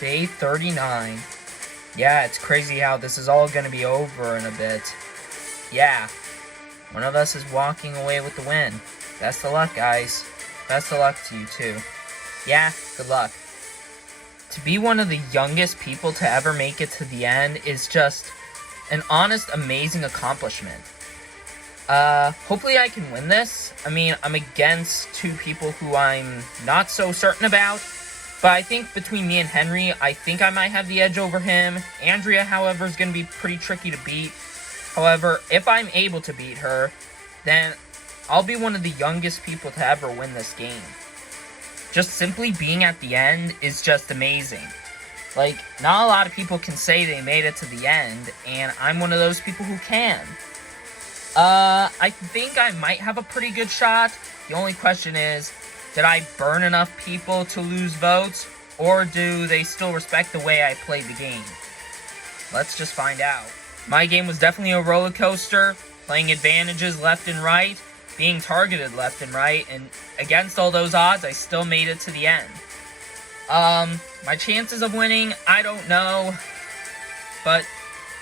Day 39. Yeah, it's crazy how this is all gonna be over in a bit. Yeah, one of us is walking away with the win. Best of luck, guys. Best of luck to you, too. Yeah, good luck. To be one of the youngest people to ever make it to the end is just an honest, amazing accomplishment. Hopefully I can win this. I mean, I'm against two people who I'm not so certain about. But I think between me and Henry, I think I might have the edge over him. Andrea, however, is going to be pretty tricky to beat. However, if I'm able to beat her, then I'll be one of the youngest people to ever win this game. Just simply being at the end is just amazing. Like, not a lot of people can say they made it to the end, and I'm one of those people who can. I think I might have a pretty good shot. The only question is, did I burn enough people to lose votes, or do they still respect the way I played the game? Let's just find out. My game was definitely a roller coaster, playing advantages left and right, being targeted left and right, and against all those odds, I still made it to the end. My chances of winning, I don't know, but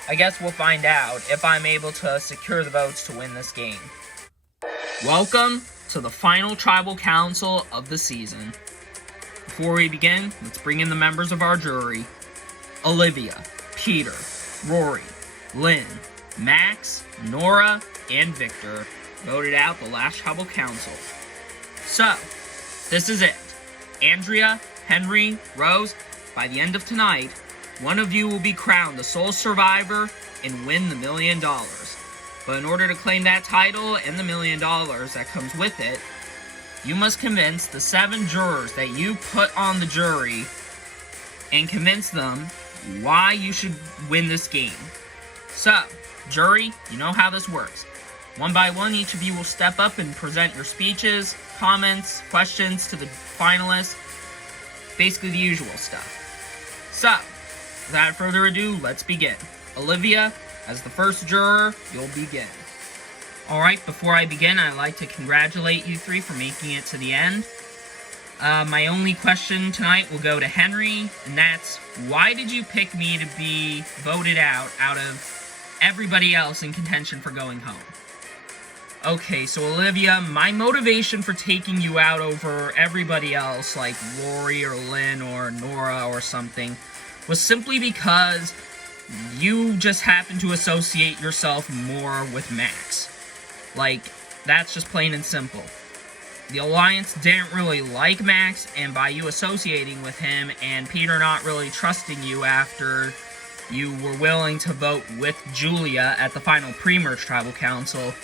I guess we'll find out if I'm able to secure the votes to win this game. Welcome to the final tribal council of the season. Before we begin, let's bring in the members of our jury. Olivia, Peter, Rory, Lynn, Max, Nora, and Victor voted out the last tribal council. So, this is it. Andrea, Henry, Rose, by the end of tonight, one of you will be crowned the sole survivor and win the $1 million. But in order to claim that title and the $1 million that comes with it, you must convince the 7 jurors that you put on the jury and convince them why you should win this game. So, jury, you know how this works. One by one, each of you will step up and present your speeches, comments, questions to the finalists. Basically the usual stuff. So, without further ado, let's begin. Olivia, as the first juror, you'll begin. Alright, before I begin, I'd like to congratulate you 3 for making it to the end. My only question tonight will go to Henry, and that's, why did you pick me to be voted out of everybody else in contention for going home? Okay, so Olivia, my motivation for taking you out over everybody else, like Rory or Lynn or Nora or something, was simply because you just happen to associate yourself more with Max. Like, that's just plain and simple. The Alliance didn't really like Max, and by you associating with him and Peter not really trusting you after you were willing to vote with Julia at the final pre-merge tribal council,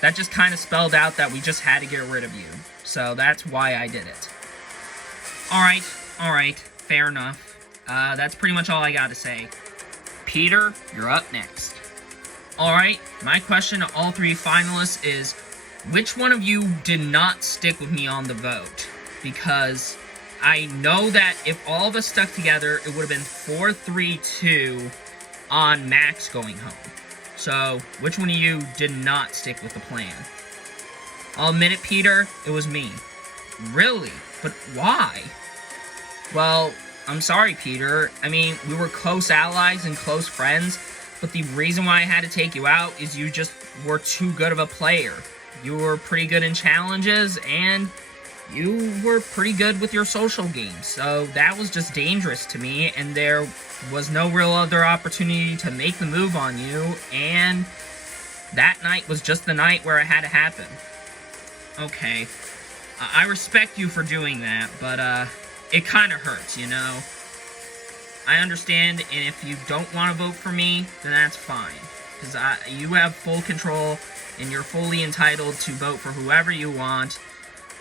that just kind of spelled out that we just had to get rid of you. So that's why I did it. Alright, fair enough. That's pretty much all I gotta say. Peter, you're up next. Alright, my question to all 3 finalists is, which one of you did not stick with me on the vote? Because I know that if all of us stuck together, it would have been 4-3-2 on Max going home. So, which one of you did not stick with the plan? I'll admit it, Peter, it was me. Really? But why? Well, I'm sorry, Peter. I mean, we were close allies and close friends, but the reason why I had to take you out is you just were too good of a player. You were pretty good in challenges, and you were pretty good with your social games, so that was just dangerous to me, and there was no real other opportunity to make the move on you, and that night was just the night where it had to happen. Okay, I respect you for doing that, but, it kind of hurts, you know? I understand, and if you don't want to vote for me, then that's fine. Because you have full control, and you're fully entitled to vote for whoever you want.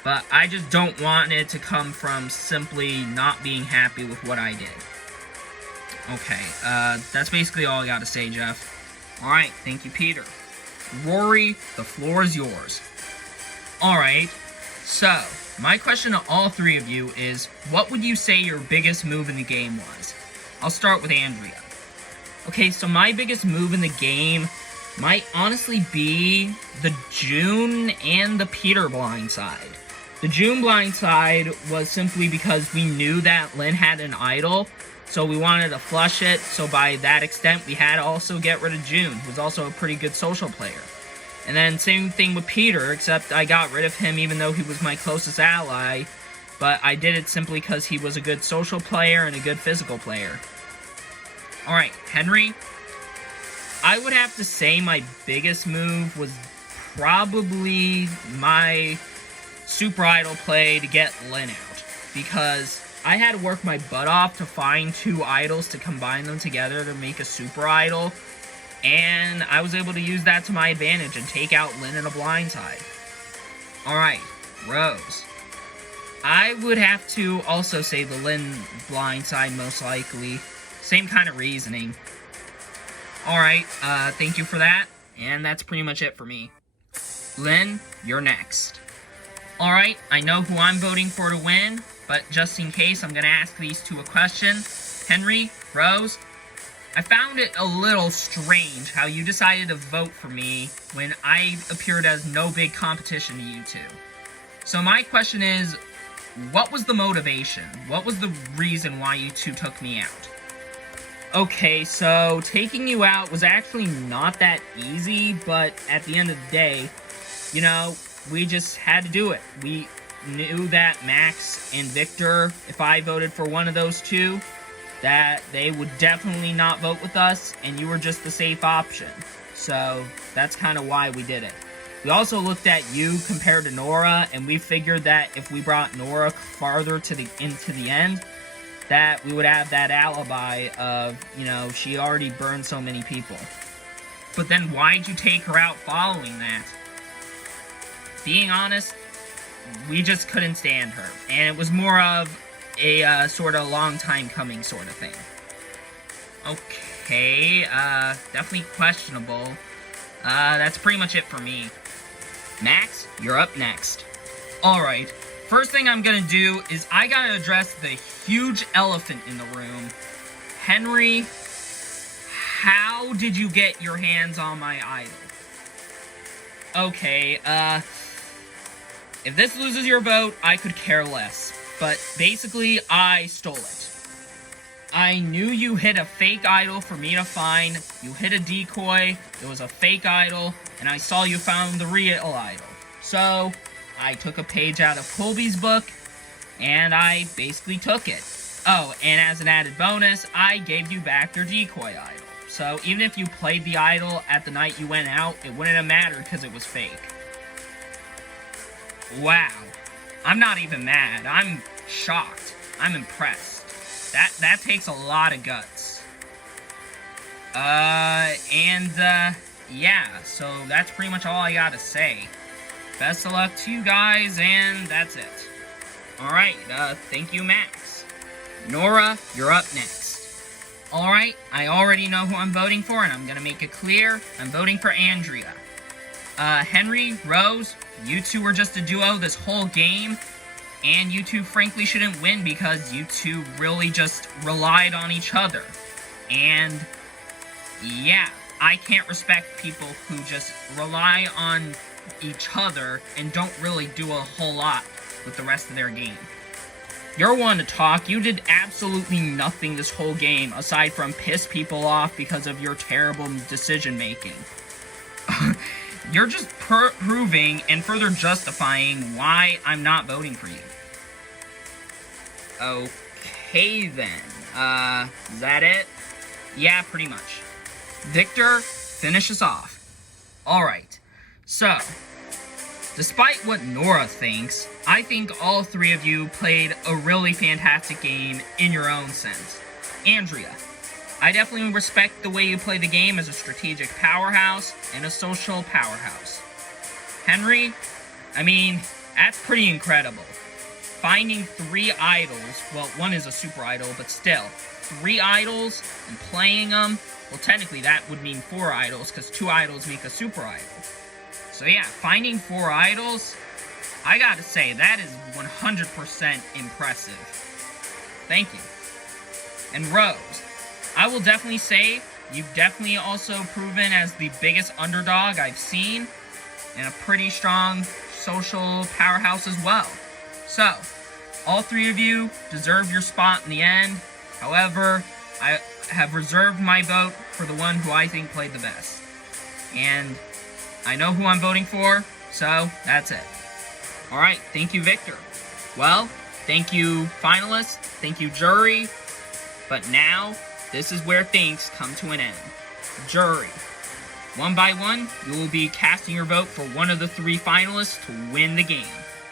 But I just don't want it to come from simply not being happy with what I did. Okay, that's basically all I got to say, Jeff. Alright, thank you, Peter. Rory, the floor is yours. Alright, so, my question to all 3 of you is, what would you say your biggest move in the game was? I'll start with Andrea. Okay, so my biggest move in the game might honestly be the June and the Peter blindside. The June blindside was simply because we knew that Lynn had an idol, so we wanted to flush it, so by that extent, we had to also get rid of June, who's also a pretty good social player. And then same thing with Peter, except I got rid of him even though he was my closest ally, but I did it simply because he was a good social player and a good physical player. Alright, Henry, I would have to say my biggest move was probably my Super Idol play to get Lynn out, because I had to work my butt off to find two idols to combine them together to make a Super Idol, and I was able to use that to my advantage and take out Lynn in a blindside. Alright, Rose. I would have to also say the Lynn blindside most likely. Same kind of reasoning. Alright, thank you for that, and that's pretty much it for me. Lynn, you're next. Alright, I know who I'm voting for to win, but just in case, I'm going to ask these two a question. Henry, Rose, I found it a little strange how you decided to vote for me when I appeared as no big competition to you two. So my question is, what was the motivation? What was the reason why you two took me out? Okay, so taking you out was actually not that easy, but at the end of the day, you know, we just had to do it. We knew that Max and Victor, if I voted for one of those two, that they would definitely not vote with us, and you were just the safe option. So that's kind of why we did it. We also looked at you compared to Nora, and we figured that if we brought Nora farther into the end, that we would have that alibi of, you know, she already burned so many people. But then why'd you take her out following that? Being honest, we just couldn't stand her, and it was more of a sort of long time coming sort of thing. Okay, definitely questionable. That's pretty much it for me. Max, you're up next. Alright, first thing I'm gonna do is I gotta address the huge elephant in the room. Henry, how did you get your hands on my idol? Okay, if this loses your vote, I could care less. But basically, I stole it. I knew you hid a fake idol for me to find. You hid a decoy, it was a fake idol, and I saw you found the real idol. So, I took a page out of Colby's book, and I basically took it. Oh, and as an added bonus, I gave you back your decoy idol. So, even if you played the idol at the night you went out, it wouldn't have mattered because it was fake. Wow. I'm not even mad. I'm shocked. I'm impressed. That takes a lot of guts. Yeah, so that's pretty much all I gotta say. Best of luck to you guys, and that's it. Alright, thank you, Max. Nora, you're up next. Alright, I already know who I'm voting for, and I'm gonna make it clear. I'm voting for Andrea. Henry, Rose, you two were just a duo this whole game, and you two frankly shouldn't win because you two really just relied on each other. And, yeah, I can't respect people who just rely on each other and don't really do a whole lot with the rest of their game. You're one to talk. You did absolutely nothing this whole game aside from piss people off because of your terrible decision-making. You're just proving and further justifying why I'm not voting for you. Okay, then. Is that it? Yeah, pretty much. Victor, finish us off. Alright, so, despite what Nora thinks, I think all three of you played a really fantastic game in your own sense. Andrea, I definitely respect the way you play the game as a strategic powerhouse and a social powerhouse. Henry, I mean, that's pretty incredible. Finding 3 idols, well, one is a super idol, but still, 3 idols and playing them, well, technically that would mean 4 idols, because 2 idols make a super idol. So yeah, finding 4 idols, I gotta say, that is 100% impressive. Thank you. And Rose, I will definitely say, you've definitely also proven as the biggest underdog I've seen, and a pretty strong social powerhouse as well. So, all three of you deserve your spot in the end. However, I have reserved my vote for the one who I think played the best. And I know who I'm voting for, so that's it. Alright, thank you, Victor. Well, thank you, finalists. Thank you, jury. But now, this is where things come to an end. Jury. One by one, you will be casting your vote for one of the three finalists to win the game.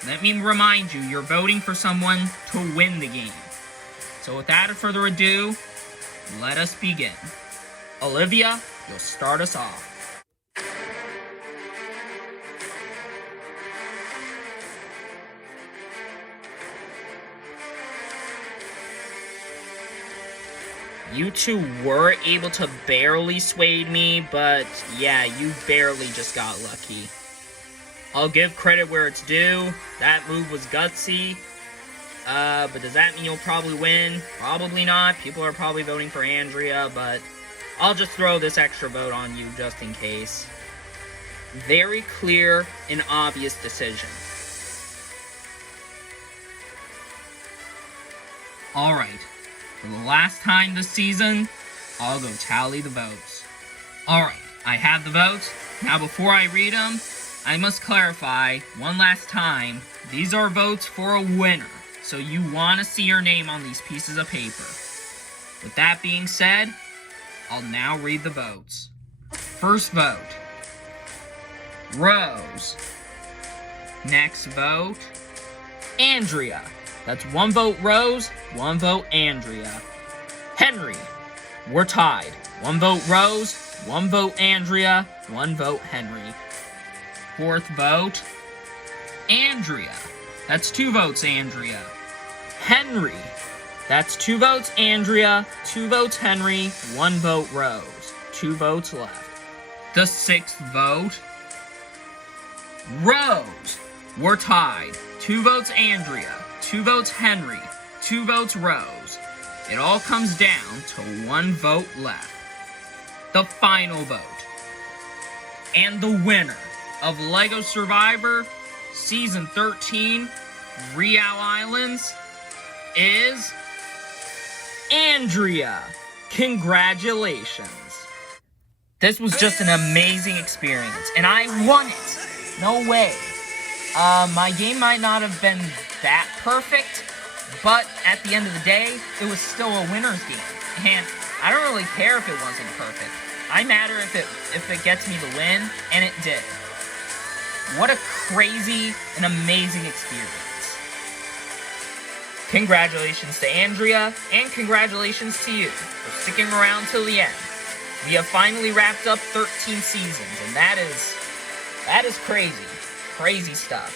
Let me remind you, you're voting for someone to win the game. So without further ado, let us begin. Olivia, you'll start us off. You two were able to barely sway me, but yeah, you barely just got lucky. I'll give credit where it's due. That move was gutsy. But does that mean you'll probably win? Probably not. People are probably voting for Andrea, but I'll just throw this extra vote on you just in case. Very clear and obvious decision. Alright. For the last time this season, I'll go tally the votes. Alright, I have the votes. Now before I read them, I must clarify one last time, these are votes for a winner, so you want to see your name on these pieces of paper. With that being said, I'll now read the votes. First vote, Rose. Next vote, Andrea. That's one vote Rose, one vote Andrea. Henry. We're tied. One vote Rose, one vote Andrea, one vote Henry. Fourth vote, Andrea. That's two votes Andrea. Henry. That's two votes Andrea, two votes Henry, one vote Rose. Two votes left. The sixth vote, Rose. We're tied. Two votes Andrea, two votes Henry, two votes Rose. It all comes down to one vote left. The final vote. And the winner of LEGO Survivor Season 13 Riau Islands is Andrea. Congratulations. This was just an amazing experience, and I won it. No way. My game might not have been that perfect, but at the end of the day, it was still a winner's game. And I don't really care if it wasn't perfect. I matter if it gets me the win, and it did. What a crazy and amazing experience. Congratulations to Andrea, and congratulations to you for sticking around till the end. We have finally wrapped up 13 seasons, and that is crazy. Crazy stuff.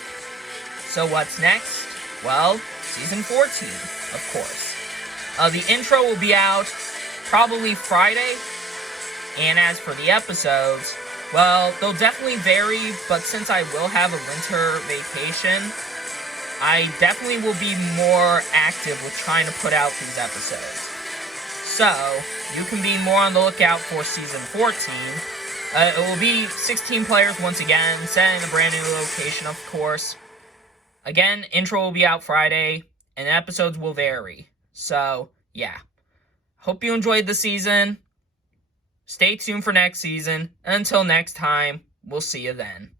So what's next? Well, Season 14, of course. The intro will be out probably Friday, and as for the episodes, well, they'll definitely vary, but since I will have a winter vacation, I definitely will be more active with trying to put out these episodes. So, you can be more on the lookout for Season 14. It will be 16 players once again, set in a brand new location, of course. Again, intro will be out Friday, and episodes will vary. So, yeah. Hope you enjoyed the season. Stay tuned for next season. Until next time, we'll see you then.